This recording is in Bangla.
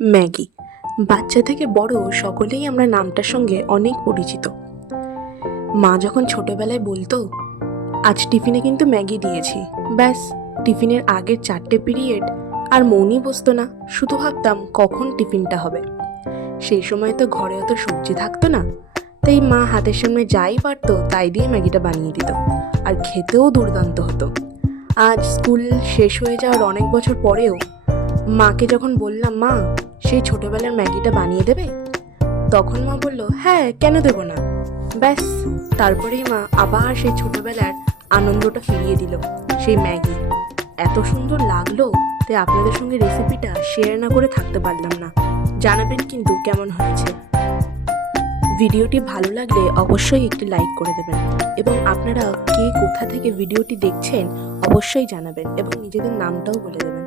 ম্যাগি। বাচ্চা থেকে বড় সকলেই আমরা নামটার সঙ্গে অনেক পরিচিত। মা যখন ছোটবেলায় বলতো, আজ টিফিনে কিন্তু ম্যাগি দিয়েছি, ব্যাস টিফিনের আগের 4টে পিরিয়ড আর মনই বসতো না, শুধু ভাবতাম কখন টিফিনটা হবে। সেই সময় তো ঘরে অত সবজি থাকতো না, তাই মা হাতের সামনে যাই পারতো তাই দিয়ে ম্যাগিটা বানিয়ে দিত, আর খেতেও দুর্দান্ত হতো। আজ স্কুল শেষ হয়ে যাওয়ার অনেক বছর পরেও মাকে যখন বললাম, মা সেই ছোটবেলার ম্যাগিটা বানিয়ে দেবে, তখন মা বলল, হ্যাঁ কেন দেবো না। ব্যাস তারপরেই মা আবার সেই ছোটবেলার আনন্দটা ফিরিয়ে দিল। সেই ম্যাগি এত সুন্দর লাগলো, তাই আপনাদের সঙ্গে রেসিপিটা শেয়ার না করে থাকতে পারলাম না। জানাবেন কিন্তু কেমন হয়েছে। ভিডিওটি ভালো লাগলে অবশ্যই একটি লাইক করে দেবেন, এবং আপনারা কে কোথা থেকে ভিডিওটি দেখছেন অবশ্যই জানাবেন, এবং নিজেদের নামটাও বলে দেবেন।